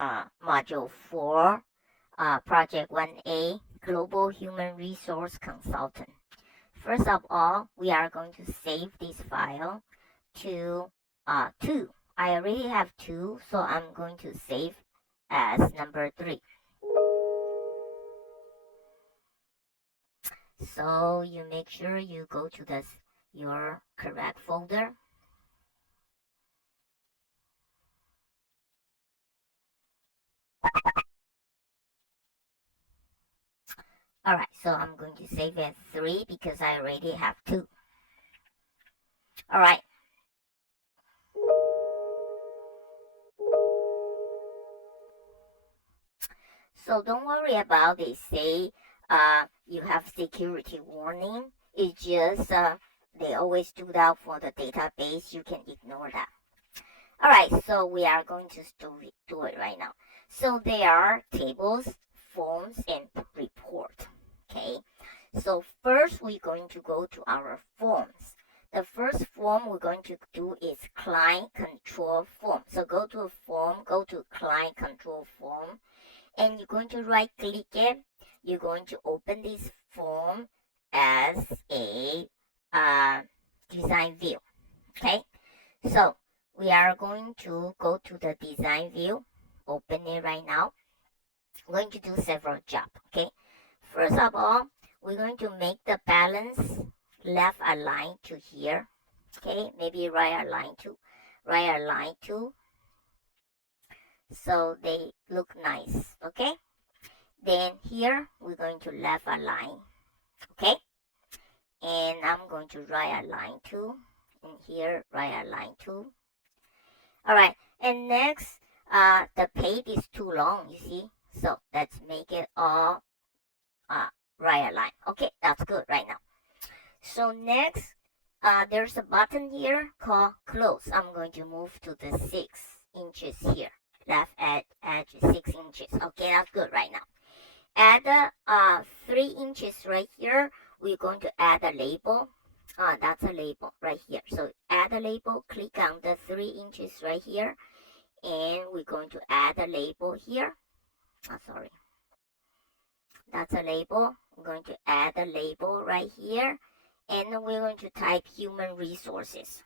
Module 4, Project 1A, Global Human Resource Consultant. First of all, we are going to save this file to 2. I already have 2, so I'm going to save as number 3. So you make sure you go to your correct folder. Alright, so I'm going to save as 3 because I already have 2. Alright. So don't worry about it. Say you have security warning. It's just they always do that for the database. You can ignore that. Alright, so we are going to do it right now. So there are tables, forms, and report. Okay, so first we're going to go to our forms. The first form we're going to do is client control form. So go to form, go to client control form, and you're going to right click it. You're going to open this form as a design view. Okay, so we are going to go to the design view, open it right now. We're going to do several jobs. Okay, first of all, we're going to make the balance left align to here. Okay, maybe right align to, so they look nice. Okay, then here we're going to left align. Okay, and I'm going to right align to, and here right align to. All right, and next the page is too long, you see, so let's make it all right align. Okay, that's good right now. So next there's a button here called close. I'm going to move to the 6 inches here, left edge 6 inches. Okay, that's good right now. Add 3 inches right here. We're going to add a label. That's a label right here. So add a label, click on the 3 inches right here, and we're going to add a label here. Sorry, that's a label. I'm going to add a label right here, and we're going to type human resources.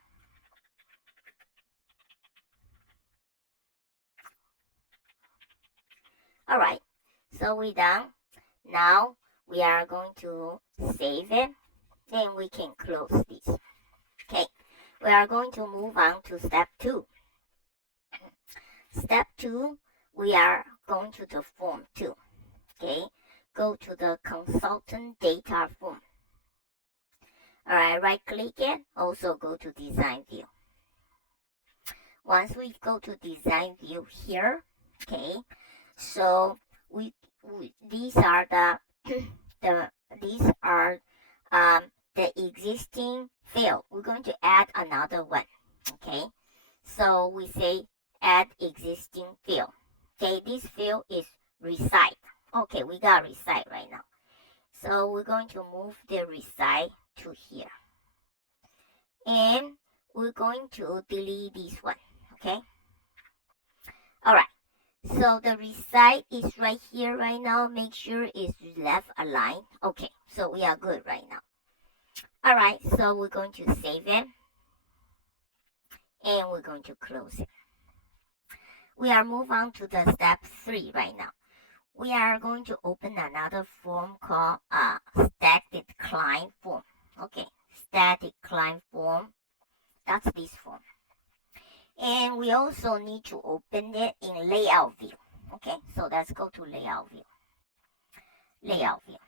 All right, so we're done. Now we are going to save it, then we can close this. Okay, we are going to move on to step 2. Step 2, we are going to the form 2. Okay, go to the consultant data form. All right, right click it, also go to design view. Once we go to design view here, okay, so these are the existing field. We're going to add another one. Okay, so we say add existing field. Okay, this field is recite. Okay, we got recite right now. So we're going to move the recite to here. And we're going to delete this one. Okay. All right. So the recite is right here right now. Make sure it's left aligned. Okay, so we are good right now. All right, so we're going to save it. And we're going to close it. We are move on to the step 3 right now. We are going to open another form called static client form. Okay, static client form. That's this form. And we also need to open it in layout view. Okay, so let's go to layout view. Layout view.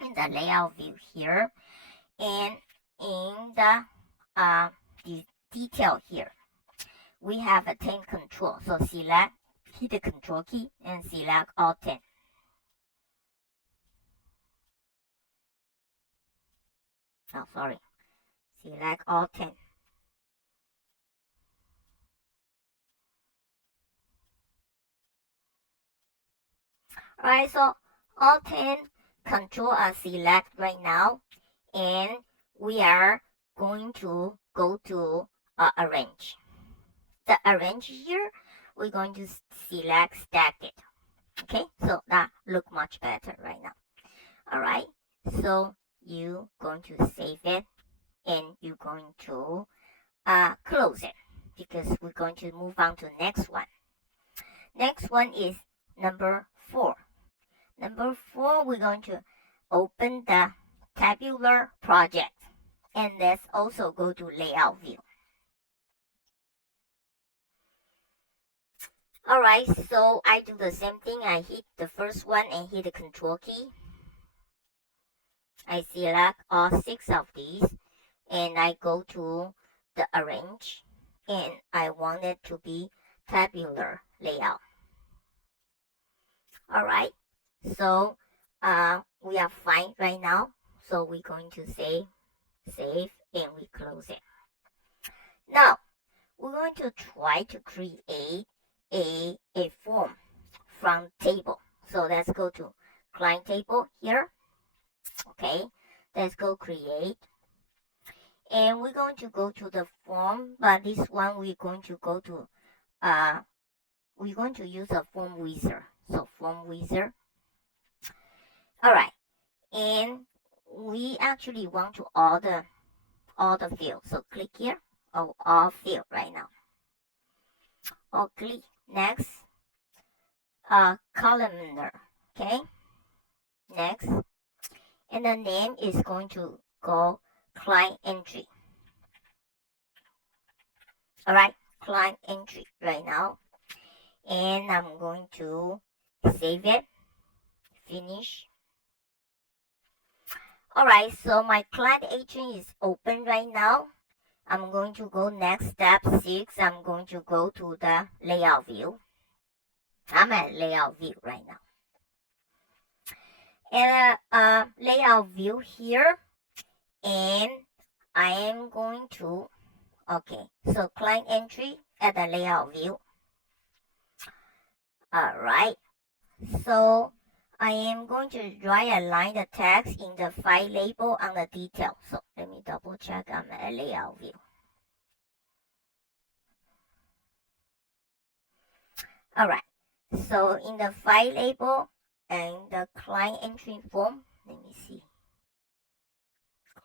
In the layout view here, and in the detail here, we have a 10 control. So select, hit the control key and select all 10. Oh, sorry. Select all 10. Alright, so all 10 control are select right now, and we are going to go to arrange. The arrange here, we're going to select stack it. Okay, so that look much better right now. All right, so you're going to save it and you're going to close it because we're going to move on to the next one. Next one is number 4. Number 4, we're going to open the tabular project, and let's also go to layout view. Alright, so I do the same thing. I hit the first one and hit the control key. I select all 6 of these and I go to the arrange, and I want it to be tabular layout. Alright, so we are fine right now. So we're going to save, and we close it. Now, we're going to try to create a form from table. So let's go to client table here. Okay, let's go create. And we're going to go to the form, but this one we're going to go to, we're going to use a form wizard. So form wizard. Alright, and we actually want to order all the fields. So click here, all field right now. Or click next, columnar. Okay, next, and the name is going to go client entry. Alright, client entry right now, and I'm going to save it, finish. Alright, so my client agent is open right now. I'm going to go next step 6. I'm going to go to the layout view. I'm at layout view right now. And layout view here, and I am going to, okay, so client entry at the layout view. Alright, so I am going to right align the text in the file label on the detail. So let me double check on the layout view. Alright, so in the file label and the client entry form, let me see.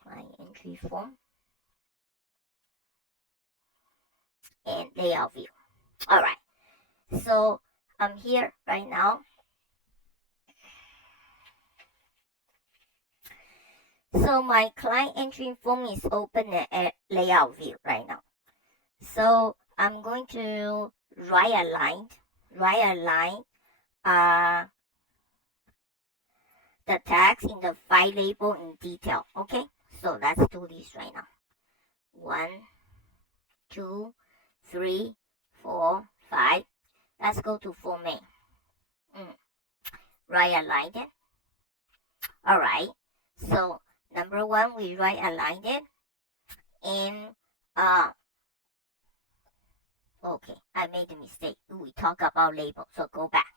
Client entry form and layout view. Alright, so I'm here right now. So my client entry form is open at layout view right now. So I'm going to right align the text in the file label in detail. Okay, so let's do this right now. 1, 2, 3, 4, 5. Let's go to format. Right aligned it. Alright, so number 1, we right aligned it, and okay, I made a mistake. We talk about label, so go back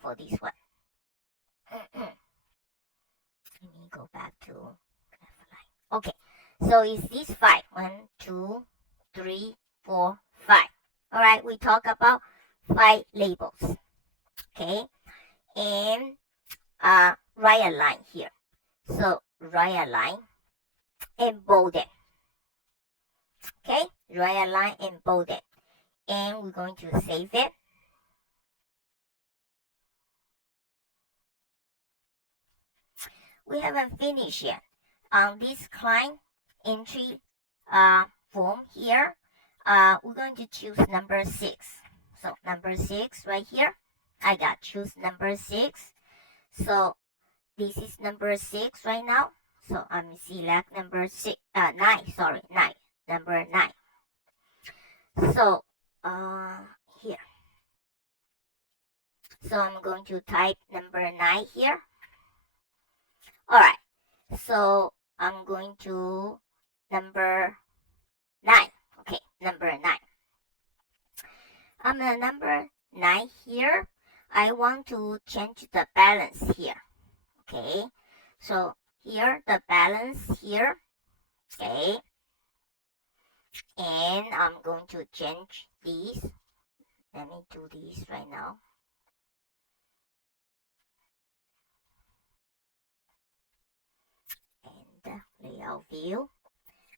for this one. Let me go back to line. Okay, so it's this 5. 1, 2, 3, 4, 5. Alright, we talk about 5 labels. Okay, and right align here. So right align and bold it. Okay, right align and bold it. And we're going to save it. We haven't finished yet. On this client entry form here, we're going to choose number 6. So number 6 right here. I got choose number 6. So this is number 6 right now. So I'm select number 6, 9, sorry, 9, number 9. So here. So I'm going to type number 9 here. Alright, so I'm going to number 9. Okay, number 9. I'm at number 9 here. I want to change the balance here. Okay, so here the balance here. Okay, and I'm going to change these let me do this right now. And layout view.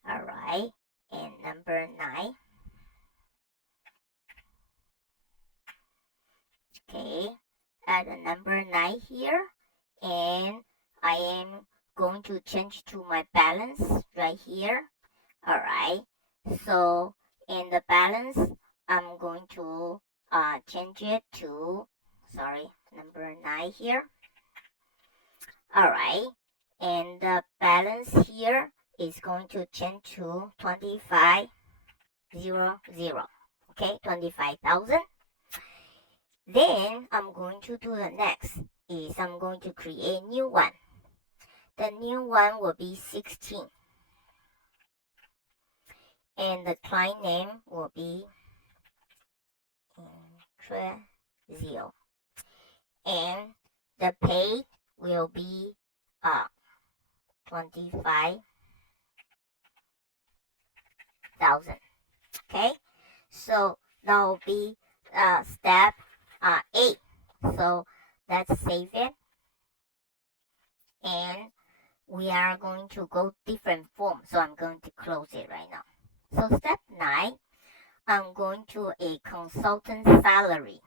Alright, and number 9. Okay, add a number 9 here, and I am going to change to my balance right here. Alright, so in the balance, I'm going to change it to, number 9 here. Alright, and the balance here is going to change to 2500. Okay, 25,000. Then I'm going to do the next is I'm going to create a new one. The new one will be 16. And the client name will be Trezio. And the pay will be 25,000. Okay, so that will be step 8. So let's save it. And we are going to go different form. So I'm going to close it right now. So step 9, I'm going to a consultant salary.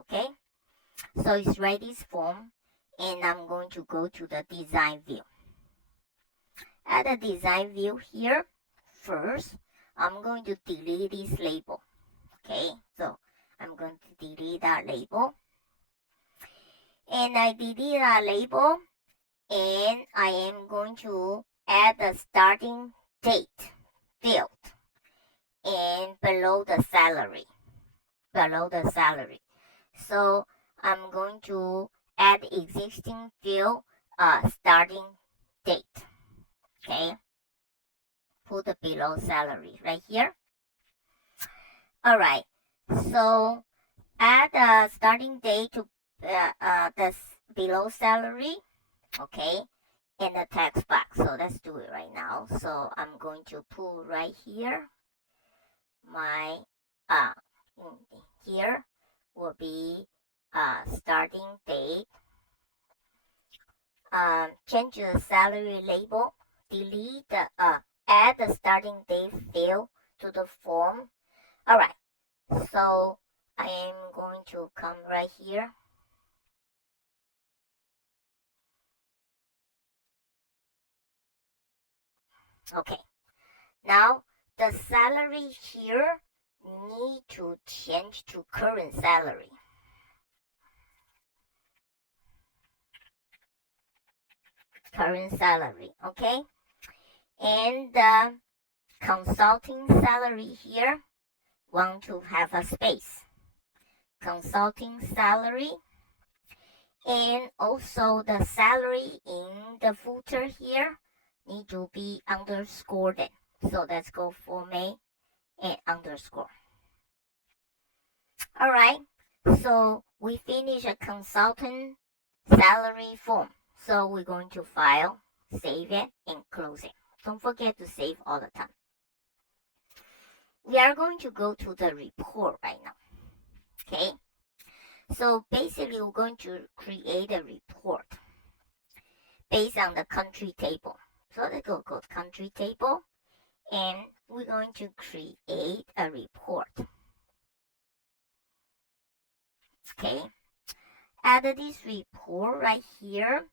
Okay? So it's write this form, and I'm going to go to the design view. At the design view here, first, I'm going to delete this label. Okay, so I'm going to delete that label. And I delete that label, and I am going to add the starting date field and below the salary. So I'm going to add existing field starting date. Okay, put the below salary right here. Alright, so add the starting date to the below salary. Okay, in the text box. So let's do it right now. So I'm going to put right here my here will be starting date. Change the salary label. Delete the add the starting date field to the form. Alright, so I am going to come right here. Okay, now the salary here need to change to current salary. Okay? And the consulting salary here want to have a space. Consulting salary. And also the salary in the footer here need to be underscored. So let's go format and underscore. Alright, so we finish a consultant salary form. So we're going to file, save it, and close it. Don't forget to save all the time. We are going to go to the report right now. Okay, so basically we're going to create a report based on the country table. So let's go to country table, and we're going to create a report. Okay, add this report right here.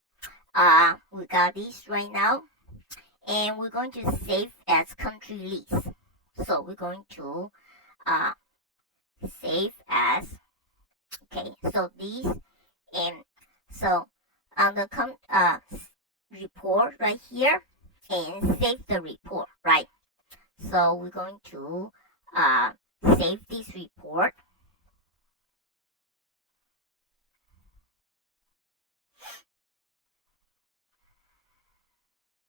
We got this right now, and we're going to save as country list. So we're going to save as, okay, so this, and so on the report right here, and save the report, right? So we're going to save this report.